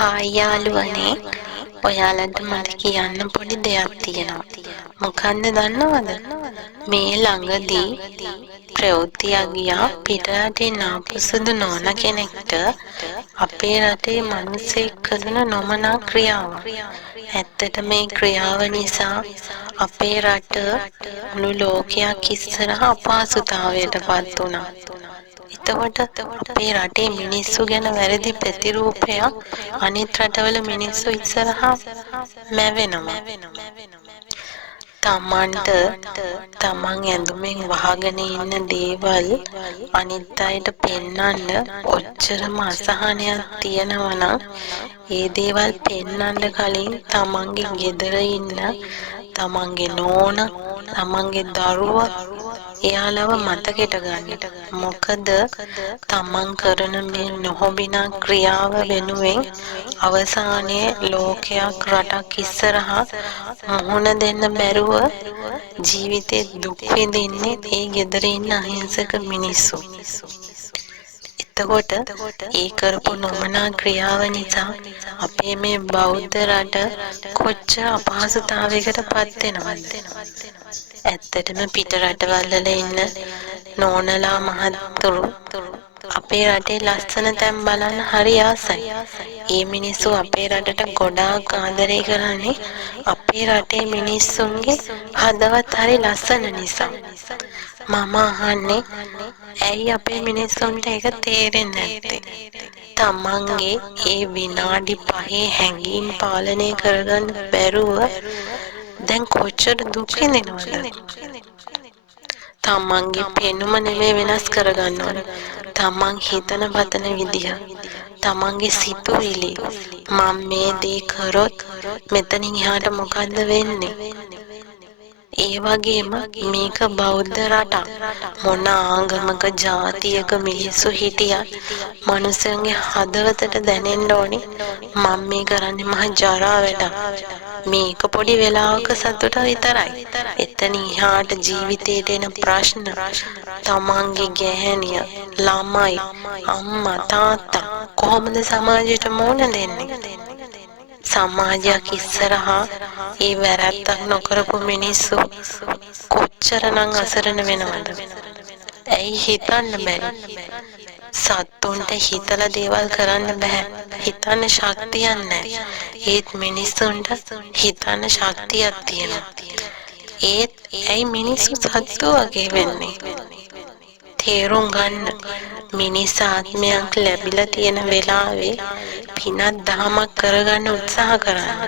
Hi යාළුවනේ ඔයාලට මට කියන්න පොඩි දෙයක් තියෙනවා. මොකන්ද දන්නවද? මේ ළඟදී ප්‍රවෘත්තියක් ගියා පිටරටින් ආපු සුදු නෝනා කෙනෙක්ට අපේ රටේ මිනිස්සෙක් කරන නොමනා ක්‍රියාවක්. ඇත්තට මේ ක්‍රියාව නිසා අපේ රට මුළු ලෝකයක් ඉස්සරහා අපහසුතාවයටපත් වුණා. එතකොට අපේ රටේ මිනිස්සු ගැන වැරදි ප්‍රතිරූපයක් අනිත් රටවල මිනිස්සු ඉස්සරහා මැවෙනවා. තමන්ට තමන් ඇඳුමෙන් වහගෙන ඉන්න දේවල් අනිත් අයට පෙන්වන්න ඔච්චරම අසහනයක් තියෙනවා නම් ඒ දේවල් පෙන්වන්න කලින් තමන්ගේ ගෙදර ඉන්න තමන්ගේ නෝනා තමන්ගේ දරුවා එයාලව මතකෙට ගන්න. මොකද තමන් කරන මේ නොහොබිනා ක්‍රියාව වෙනුවෙන් අවසානයේ ලෝකයක් රටක් ඉස්සරහා මුහුණ දෙන්න බැරුව ජීවිතේ දුක් විඳින්නේ ඒ ගෙදර ඉන්න අහිංසක මිනිස්සු. එතකොට ඒ කරපු නොමනා ක්‍රියාව නිසා අපේ මේ බෞද්ධ රට කොච්චර අපහසුතාවයකට පත් වෙනවද? ඇත්තටම පිට රටවල් වල ඉන්න නෝනලා මහත්තුරු අපේ රටේ ලස්සන තැන් බලන්න හරි ආසයි. ඒ මිනිස්සු අපේ රටට ගොඩාක් ආදරේ කරන්නේ අපේ රටේ මිනිස්සුන්ගේ හදවත් හරි ලස්සන නිසා. මම අහන්නේ ඇයි අපේ මිනිස්සුන්ට ඒක තේරෙන්නේ නැත්තේ? තමන්ගේ ඒ විනාඩි 5 හැඟීම් පාලනය කරගන්න බැරුව දැන් කොච්චර දුක් විඳිනවද? තමන්ගේ පෙනුම නෙමෙයි වෙනස් කරගන්න ඕනේ. තමන් හිතන පතන විදිහ. තමන්ගේ සිතුවිලි. මම මේ දේ කරොත් මෙතනින් එහාට මොකද්ද වෙන්නේ? ඒ වගේම මේක බෞද්ධ රටක්. මොන ආගමක ජාතියක මිනිස්සු හිටියත් මනුස්සයන්ගේ හදවතට දැනෙන්න ඕනේ මම මේ කරන්නේ මහ ජරා වැඩක්. මේක පොඩි වෙලාවක සතුට විතරයි. එතන එහාට ජීවිතේට එන ප්‍රශ්න තමන්ගේ ගැහැණිය, ළමයි, අම්මා, තාත්තා කොහොමද සමාජයට මුහුණ දෙන්නේ? සමාජයක් ඉස්සරහා ඒ වැරැද්දක් නොකරපු මිනිස්සු කොච්චරනම් අසරණ වෙනවද? ඇයි හිතන්න බැරි? සත්තුන්ට හිතලා දේවල් කරන්න බෑ. හිතන්න ශක්තියක් නැහැ. ඒත් මිනිස්සුන්ට හිතන්න ශක්තියක් තියෙනවා. ඒත් ඇයි මිනිස්සු සත්තු වගේ වෙන්නේ? තේරුම් ගන්න. මිනිස් ආත්මයක් ලැබිලා තියෙන වෙලාවේ පිනක් දහමක් කරගන්න උත්සාහ කරන්න.